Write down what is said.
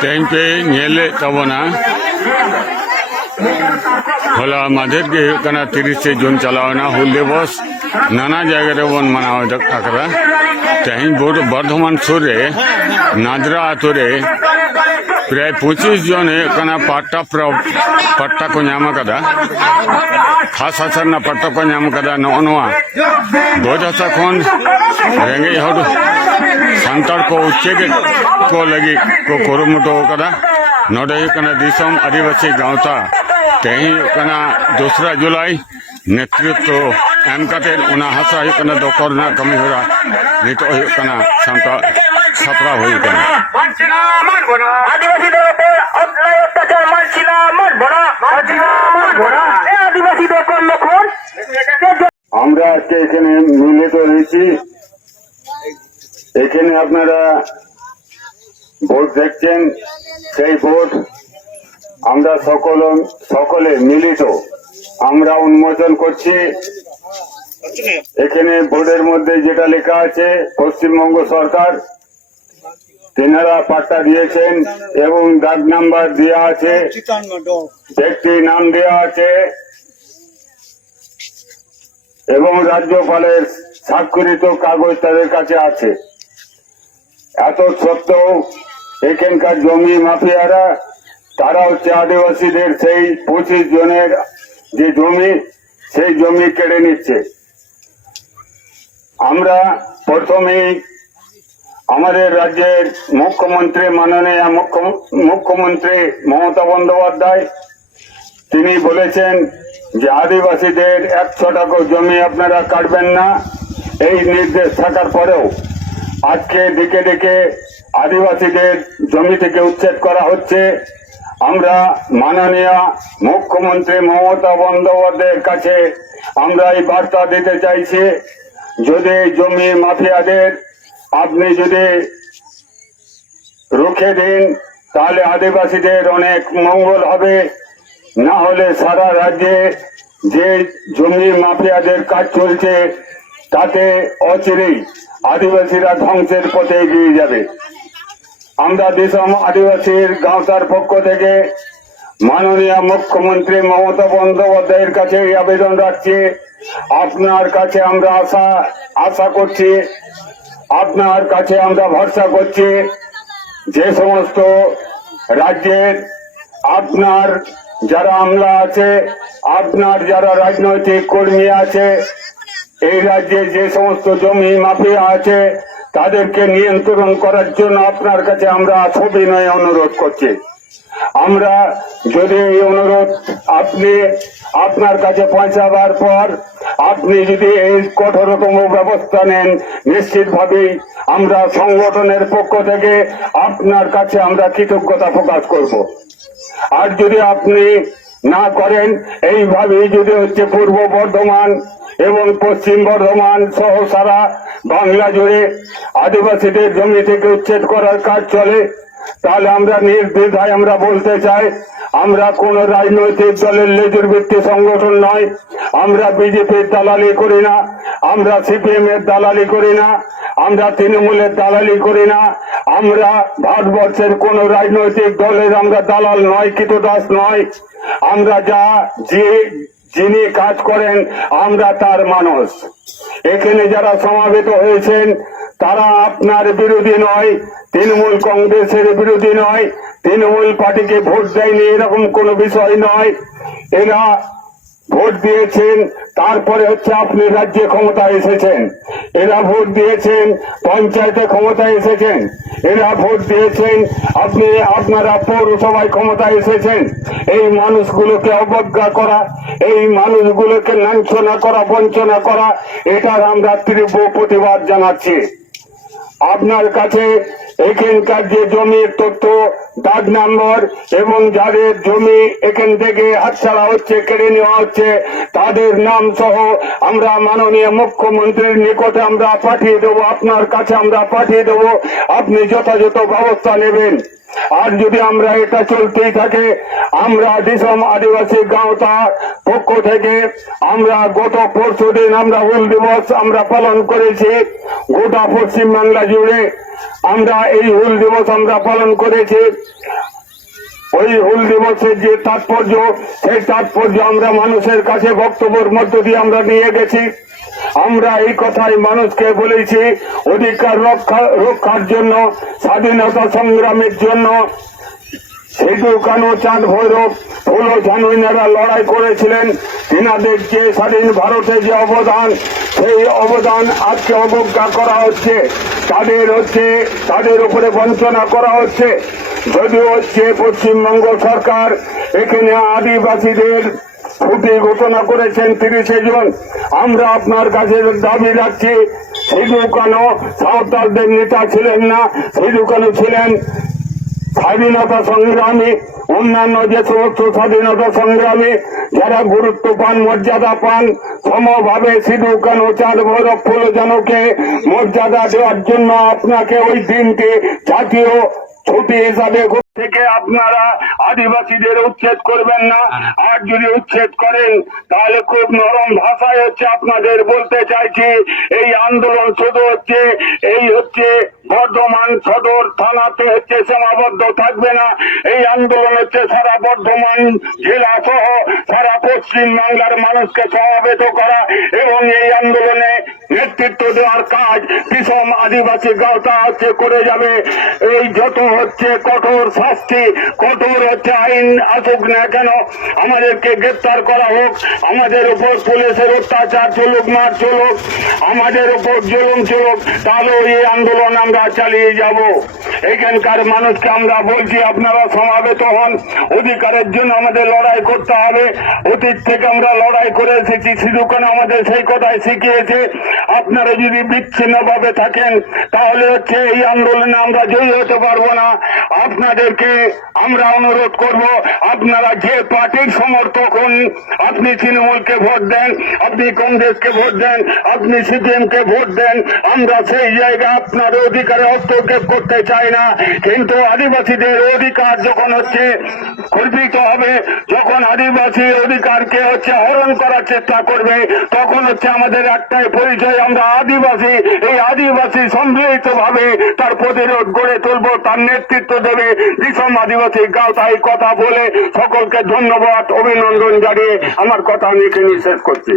ᱛᱮᱦᱮᱧ ᱯᱮ ᱧᱮᱞᱮᱫ ᱛᱟᱵᱚᱱᱟ ᱦᱚᱞᱟ ᱢᱟᱫᱷᱮᱨ ᱜᱮ ᱦᱩᱭᱩᱜ ᱠᱟᱱᱟ 30 ᱡᱩᱱ ᱪᱟᱞᱟᱣᱮᱱᱟ ᱦᱩᱞ ᱫᱤᱵᱚᱥ নানা জায়গা রেবন মানাও আকারা তেহিন বর্ধমান সুরে নাদরা আতুরে প্রায় 25 জন এখানে পাট্টা को नाम कदा खास आसार ना पट्टा को नाम कदा नोआ बोझा खन रेंगे हड़ सानतार को उच्चेक को लगी को कुरुमुटो कदा नोडे दिसम आदिवासी गाँवता तेहिन 2 जुलाई नेतृत्व एम कते उना हसा दखर ना कमी हो नित सापड़ा हो আমরা আজকে এখানে মিলিত হয়েছি। এখানে আপনারা ভোট দেখছেন, সেই ভোট আমরা সকলে মিলিত আমরা উন্মোচন করছি। এখানে বোর্ডের মধ্যে যেটা লেখা আছে পশ্চিমবঙ্গ সরকার তেনারা পাট্টা দিয়েছেন এবং দাগ নাম্বার দেওয়া আছে, ব্যক্তি নাম দেওয়া আছে এবং রাজ্যপালের স্বাক্ষরিত কাগজ তাদের কাছে আছে। এত সত্ত্বেও এখানকার জমি মাফিয়ারা তারা হচ্ছে আদিবাসীদের সেই 25 জনের যে জমি সেই জমি কেড়ে নিচ্ছে। আমরা প্রথমেই আমাদের রাজ্যের মুখ্যমন্ত্রী মাননীয় মুখ্যমন্ত্রী মমতা বন্দ্যোপাধ্যায় তিনি বলেছেন যে আদিবাসীদের 100 টাকা জমি আপনারা কাটবেন না। এই নির্দেশ থাকার পরেও আজকে দিকে দিকে আদিবাসীদের জমি থেকে উচ্ছেদ করা হচ্ছে। আমরা মাননীয় মুখ্যমন্ত্রী মমতা বন্দ্যোপাধ্যায়ের কাছে আমরা এই বার্তা দিতে চাইছি, যদি জমি মাফিয়াদের আপনি যদি রুখে দিন তাহলে আদিবাসীদের অনেক মঙ্গল হবে। না হলে সারা রাজ্যে যে জমি মাফিয়াদের কাজ চলছে তাতে অচিরেই আদিবাসীরা ধ্বংসের পথে এগিয়ে যাবে। আমরা দিসম আদিবাসীর গাঁওতার পক্ষ থেকে মাননীয় মুখ্যমন্ত্রী মমতা বন্দ্যোপাধ্যায়ের কাছে আবেদন রাখছি, আপনার কাছে আমরা আশা করছি, আপনার কাছে আমরা ভরসা করছি যে সমস্ত রাজ্যের আপনার যারা আমলা আছে, আপনার যারা রাজনৈতিক কর্মী আছে, এই রাজ্যে যে সমস্ত জমি মাফিয়া আছে তাদেরকে নিয়ন্ত্রণ করার জন্য আপনার কাছে আমরা সবিনয়ে অনুরোধ করছি। আমরা যদি এই অনুরোধ আপনি আপনার কাছে পৌঁছাবার পর আপনি যদি এই কঠোরতম ব্যবস্থা নেন, নিশ্চিতভাবেই আমরা সংগঠনের পক্ষ থেকে আপনার কাছে আমরা কৃতজ্ঞতা প্রকাশ করব। আর যদি আপনি না করেন, এইভাবেই যদি হচ্ছে পূর্ব বর্ধমান এবং পশ্চিম বর্ধমান সহ সারা বাংলা জুড়ে আদিবাসীদের জমি থেকে উচ্ছেদ করার কাজ চলে, তাহলে আমরা নির্দ্বিধায় আমরা বলতে চাই আমরা কোন রাজনৈতিক দলের লেজুর ভিত্তি সংগঠন নয়, আমরা বিজেপির দালালি করি না, আমরা সিপিএম এর দালালি করি না, আমরা তৃণমূলের দালালি করি না, আমরা ভারতবর্ষের কোন রাজনৈতিক দলের আমরা দালাল নয়, কৃতদাস নয়। আমরা যিনি কাজ করেন আমরা তার মানুষ। এখানে যারা সমাবেত হয়েছেন তারা আপনার বিরোধী নয়, তৃণমূল কংগ্রেসের বিরোধী নয়, তৃণমূল পার্টিকে ভোট দেয়নি এরকম কোনো বিষয় নয়। এরা ভোট দিয়েছেন, তারপরে হচ্ছে আপনি রাজ্যে ক্ষমতায় এসেছেন, এরা ভোট দিয়েছেন পঞ্চায়েতে ক্ষমতায় এসেছেন, এরা ভোট দিয়েছেন আপনারা পৌরসভায় ক্ষমতায় এসেছেন। এই মানুষগুলোকে অবজ্ঞা করা, এই মানুষগুলোকে লাঞ্ছনা করা, বঞ্চনা করা, এটার আমরা তীব্র প্রতিবাদ জানাচ্ছি। আপনার কাছে এখানকার যে জমির তথ্য, দাগ নম্বর এবং যাদের জমি এখান থেকে হাতছাড়া হচ্ছে, কেড়ে নেওয়া হচ্ছে, তাদের নাম সহ আমরা মাননীয় মুখ্যমন্ত্রীর নিকটে আমরা পাঠিয়ে দেবো, আপনার কাছে আমরা পাঠিয়ে দেবো। আপনি যথাযথ ব্যবস্থা নেবেন। আর যদি আমরা এটা চলতেই থাকে, আমরা দিসম আদিবাসী গাঁওতা পক্ষ থেকে আমরা গত পরশু দিন আমরা হুল দিবস আমরা পালন করেছি গোটা পশ্চিমবাংলা জুড়ে। আমরা এই হুল দিবস আমরা পালন করেছি। ওই হুল দিবসের যে তাৎপর্য, সেই তাৎপর্য আমরা মানুষের কাছে বক্তব্যের মধ্য দিয়ে আমরা নিয়ে গেছি। আমরা এই কথাই মানুষকে বলেছি, অধিকার রক্ষার জন্য, স্বাধীনতা সংগ্রামের জন্য সিধু কানু, চাঁদ ভৈরব, ফুলো ঝানুইনারা লড়াই করেছিলেন। তিনাদের যে স্বাধীন ভারতের যে অবদান, সেই অবদান আজকে অবজ্ঞা করা হচ্ছে, তাদের উপরে বঞ্চনা করা হচ্ছে। যদিও পশ্চিমবঙ্গ সরকার এখানে আদিবাসীদের ছুটি ঘোষণা করেছেন 30শে জুন। আমরা আপনার কাছে দাবি রাখছি, সিধু কানু সাঁওতালদের নেতা ছিলেন না, সিধু কানু ছিলেন স্বাধীনতা সংগ্রামী। অন্যান্য যে সমস্ত স্বাধীনতা সংগ্রামী যারা গুরুত্ব পান, মর্যাদা পান, সমভাবে সিধু কানু, চাঁদ ভৈরব, ফুলো ঝানুকে মর্যাদা দেওয়ার জন্য আপনাকে ওই দিনটি জাতীয় ছুটি হিসাবে থেকে আপনারা আদিবাসীদের উচ্ছেদ করবেন না। আর যদি উচ্ছেদ করেন তাহলে খুব নরম ভাষায় আপনাদের বলতে চাইছি, এই আন্দোলন শুধু বর্ধমান সদর থানাতে সীমাবদ্ধ থাকবে না। এই আন্দোলন সারা বর্ধমান জেলা সহ সারা পশ্চিম বাংলার মানুষকে সমবেত করা এবং এই আন্দোলনে নেতৃত্ব দেওয়ার কাজ দিসম আদিবাসী গাঁওতা করে যাবে। এই যত কঠোর শাস্তি, কঠোর আইন আসুক না কেন, আমাদেরকে গ্রেপ্তার করা হোক, আমাদের উপর পুলিশের অত্যাচার চলুক, মার চলুক, আমাদের উপর জুলুম চলুক, তাহলে এই আন্দোলন আমরা চালিয়ে যাব। এখানকার মানুষকে আমরা বলছি, আপনারা সমাবেত হন। অধিকারের জন্য আমাদের লড়াই করতে হবে। অতীত থেকে আমরা লড়াই করে এসেছি, সিধু কানু আমাদের সেই কথাই শিখিয়েছে। আপনারা যদি বিচ্ছিন্ন ভাবে থাকেন তাহলে এই আন্দোলনে আমরা জয়ী হতে পারবো না। আপনাদেরকে আমরা অনুরোধ করব, আপনারা যে পার্টির সমর্থক হন, আপনি তৃণমূলকে ভোট দেন, আপনি কংগ্রেসকে ভোট দেন, আপনি সিপিএম কে ভোট দেন, আমরা সেই জায়গায় আপনার অধিকারে হস্তক্ষেপ করতে চাই না। কিন্তু আদিবাসীদের অধিকার যখন খর্বিত হবে, যখন আদিবাসী অধিকারকে হরণ করার চেষ্টা করবে, তখন আমাদের একটাই পরিচয়, আমরা আদিবাসী। এই আদিবাসী সম্মিলিত ভাবে তার প্রতিরোধ গড়ে তুলব, তার নেতৃত্ব দেবে দিসম আদিবাসী গাঁওতা। এই কথা বলে সকলকে ধন্যবাদ, অভিনন্দন জানিয়ে আমার কথা আমি এখানে শেষ করছি।